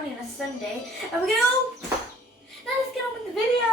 brownie on a Sunday, and we're gonna. Now let's get on with the video.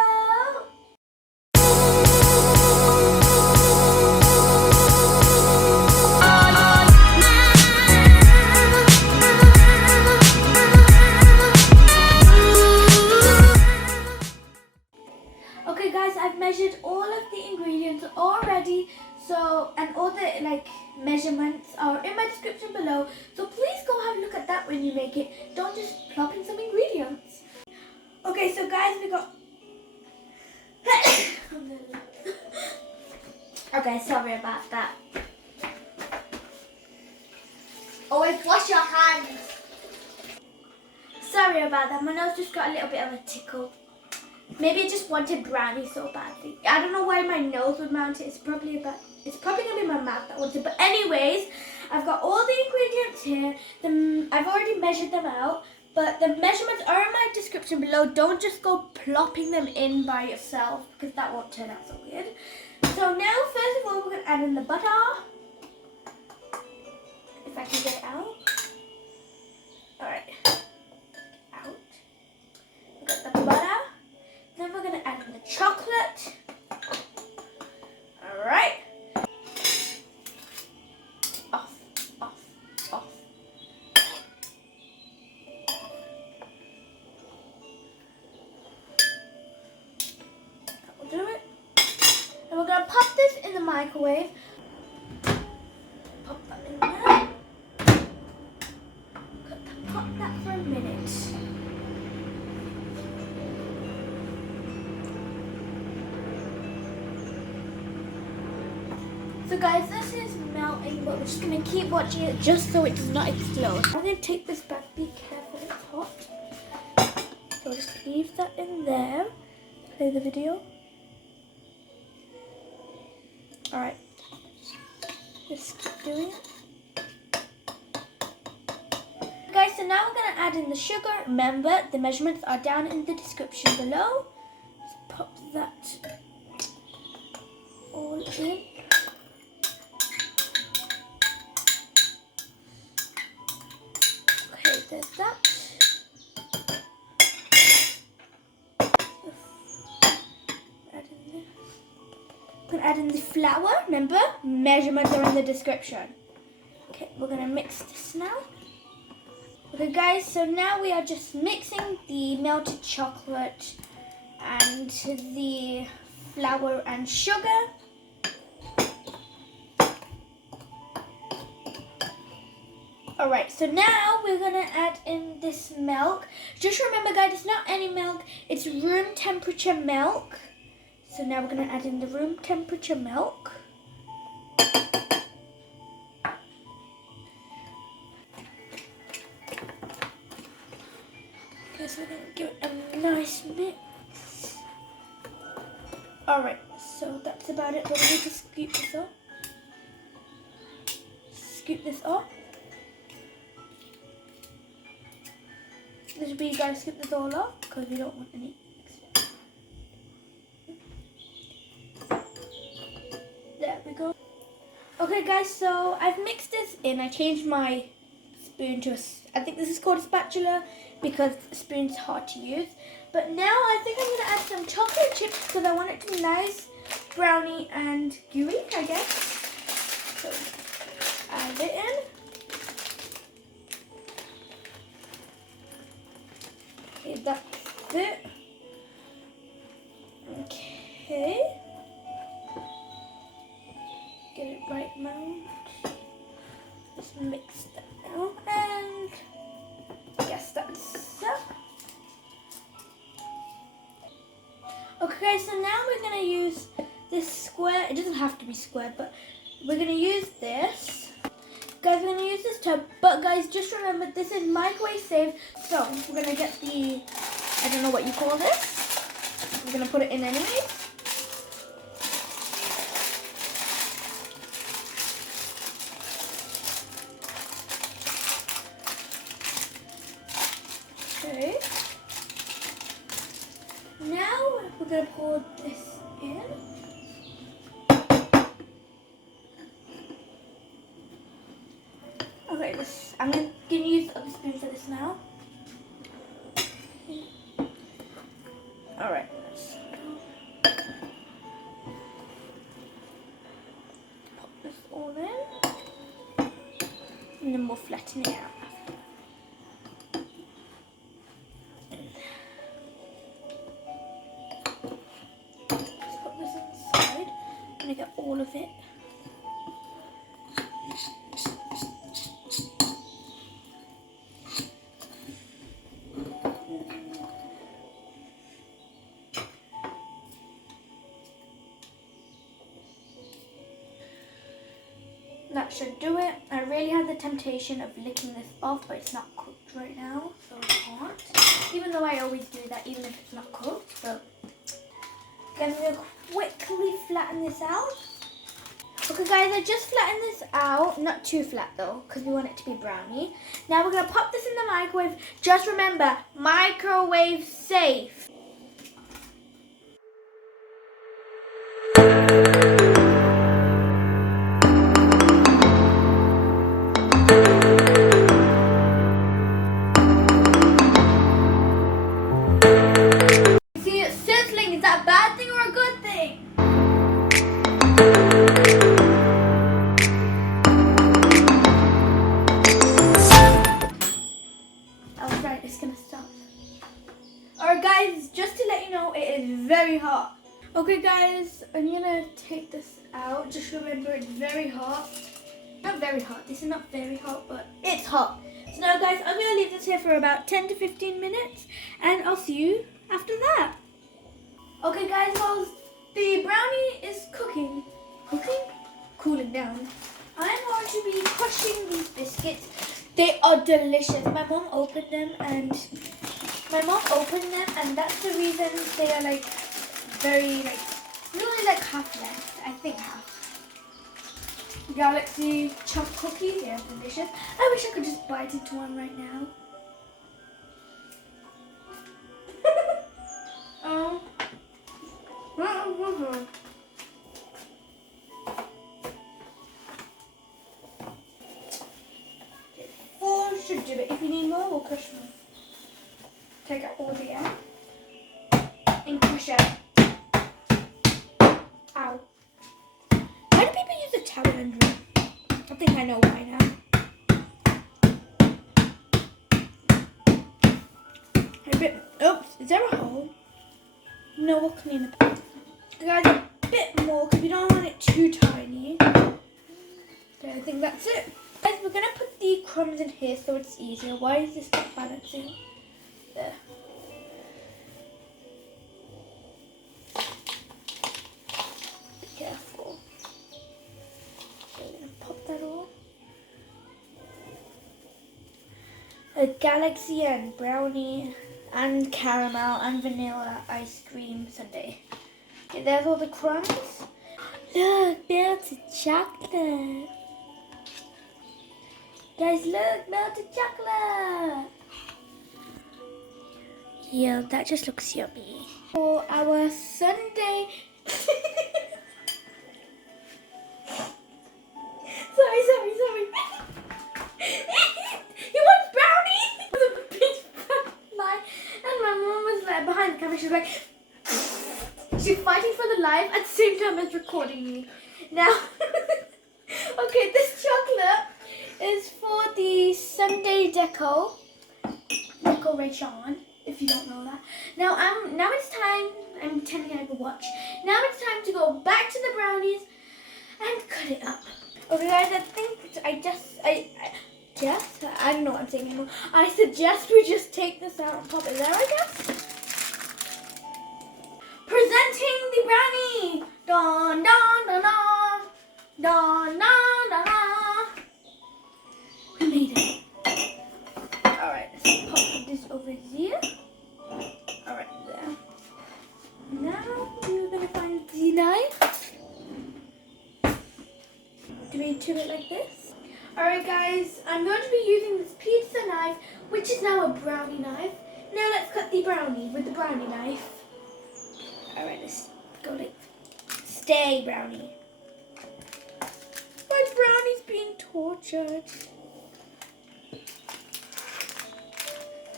Okay guys, I've measured all of the ingredients already, so and all the measurements are in my description below, so please go have a look at that when you make it. Don't just plop in some ingredients. Okay, so guys, we got okay, sorry about that. Always wash your hands. Sorry about that, my nose just got a little bit of a tickle. Maybe I just wanted brownie so badly. I don't know why my nose would mount it. It's probably gonna be my mouth that wants it. But anyways, I've got all the ingredients here. I've already measured them out, but the measurements are in my description below. Don't just go plopping them in by yourself because that won't turn out so good. So now, first of all, we're gonna add in the butter. If I can get it out. All right, out. We got the butter. Then we're going to add in the chocolate. Alright. Off, off, off. That will do it. And we're going to pop this in the microwave. Pop that in there. Pop that for a minute. So guys, this is melting, but we're just going to keep watching it just so it does not explode. I'm going to take this back. Be careful, it's hot. So just leave that in there. Play the video. Alright. Just keep doing it. Guys, so now we're going to add in the sugar. Remember, the measurements are down in the description below. Just pop that all in. There's that. I'm going to add in the flour. Remember, measurements are in the description. Okay, we're going to mix this now. Okay guys, so now we are just mixing the melted chocolate and the flour and sugar. Alright, so now we're going to add in this milk. Just remember guys, it's not any milk, it's room temperature milk. So now we're going to add in the room temperature milk. Okay, so we're going to give it a nice mix. Alright, so that's about it. We're going to scoop this off. Scoop this off. This would be, you guys skip this all off because we don't want any extra. There we go. Okay guys, so I've mixed this in. I changed my spoon to I think this is called a spatula because the spoon's hard to use. But now I think I'm going to add some chocolate chips because I want it to be nice, brownie and gooey, I guess. So add it in. Okay, that's it. Okay. Get it right mount. Just mix that now. And yes, that's it. Okay, so now we're going to use this square. It doesn't have to be square, but we're going to use this. Guys, we're going to use this tub, but guys, just remember this is microwave safe. So we're going to get the, I don't know what you call this. We're going to put it in anyways. Okay. Now we're going to pour this in. Okay, I'm going to use the other spoon for this now. and then we'll flatten it out. Let's put this inside. I'm gonna get all of it. That should do it. I really had the temptation of licking this off, but it's not cooked right now, so I can't. Even though I always do that, even if it's not cooked. But I'm gonna quickly flatten this out. Okay guys, I just flattened this out. Not too flat though, because we want it to be brownie. Now we're gonna pop this in the microwave. Just remember, microwave safe. See it sizzling, is that a bad thing or a good thing? I was right, it's gonna stop. Alright guys, just to let you know, it is very hot. Okay guys, I'm gonna take this out. Just remember, it's very hot. Not very hot, this is not very hot, but it's hot. So now guys, I'm gonna leave this here for about 10 to 15 minutes and I'll see you after that. Okay guys, while the brownie is cooking, cooling down, I'm going to be crushing these biscuits. They are delicious. My mom opened them and that's the reason they are like very like really like half left. I think half. Galaxy choc cookies, they are delicious. I wish I could just bite into one right now. Four should do it. If you need more, we'll crush more. Take out all the air and crush out. Ow. Why do people use a towel under it? I think I know why now. A bit. Oops, is there a hole? No, we'll clean it. Guys, a bit more because we don't want it too tiny. Okay, I think that's it. Guys, we're gonna put the crumbs in here so it's easier. Why is this not balancing? There. Be careful. Okay, we're gonna pop that all. A galaxy and brownie and caramel and vanilla ice cream sundae. Okay, there's all the crumbs. Look, melted chocolate. Guys, look, melted chocolate. Yeah, that just looks yummy. For our sundae. Sorry. He wants brownie. With a big fat lie. And my mom was like behind the camera. She was like, she's fighting for the life at the same time as recording me. Now, okay, this chocolate is for the Sunday decoration, if you don't know that. Now it's time, I'm pretending I have a watch. Now it's time to go back to the brownies and cut it up. Okay guys, I think I don't know what I'm saying anymore. I suggest we just take this out and pop it there, I guess. Presenting the brownie! Dun dun dun dun! Dun dun dun dun! We made it. Alright, let's pop this over here. Alright, there. Now we're gonna find the knife. Do we do it like this? Alright guys, I'm going to be using this pizza knife, which is now a brownie knife. Now let's cut the brownie with the brownie knife. Alright, let's go like, stay brownie. My brownie's being tortured.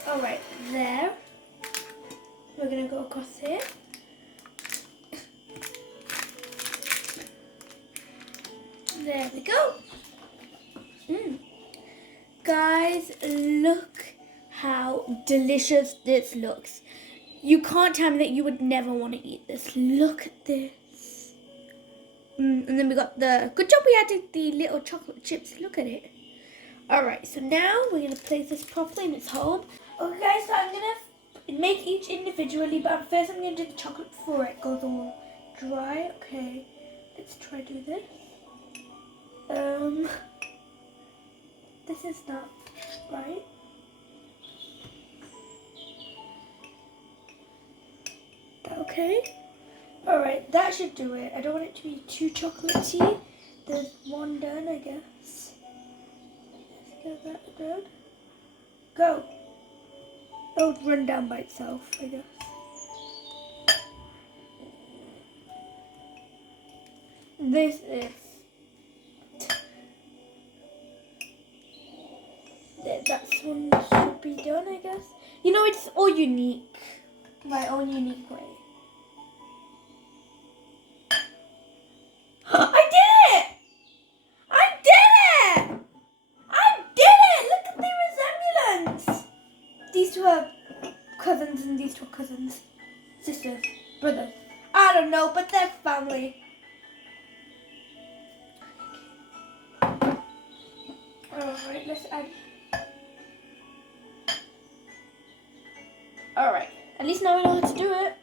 Alright, there. We're gonna go across here. There we go. Guys, look how delicious this looks. You can't tell me that you would never want to eat this. Look at this. And then we got the, good job we added the little chocolate chips. Look at it. Alright, so now we're going to place this properly in its home. Okay guys, so I'm going to make each individually, but first I'm going to do the chocolate before it goes all dry. Okay, let's try to do this. This is not right. Okay. Alright, that should do it. I don't want it to be too chocolatey. There's one done, I guess. Let's get that done. Go. It'll run down by itself, I guess. This is... That one should be done, I guess. You know, it's all unique. My own unique way. I did it! I did it! I did it! Look at the resemblance! These two are cousins and these two are cousins. Sisters. Brothers. I don't know, but they're family. Alright, let's add... Alright, at least now we know how to do it.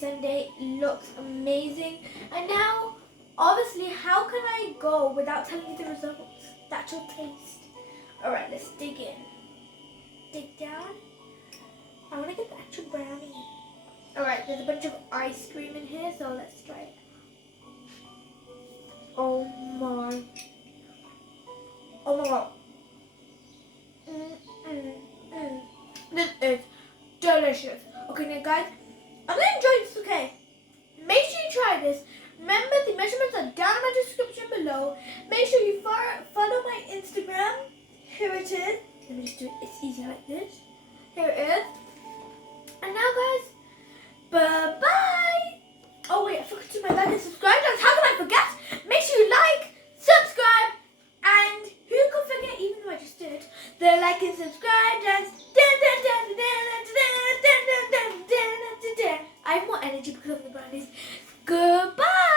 Sundae looks amazing, and now obviously how can I go without telling you the results, the actual taste? Alright, let's dig in, dig down. I want to get the actual brownie. Alright, there's a bunch of ice cream in here, so let's try it. Oh my god. This is delicious. Okay now guys, I'm gonna enjoy this, okay? Make sure you try this. Remember, the measurements are down in my description below. Make sure you follow my Instagram. Here it is. Let me just do it. It's easy like this. Here it is. And now guys, bye-bye. Oh wait, I forgot to do my like and subscribe. How can I forget? Make sure you like, subscribe, and who could forget even though I just did? The like and subscribe dance. I have more energy because of the brownies. Goodbye.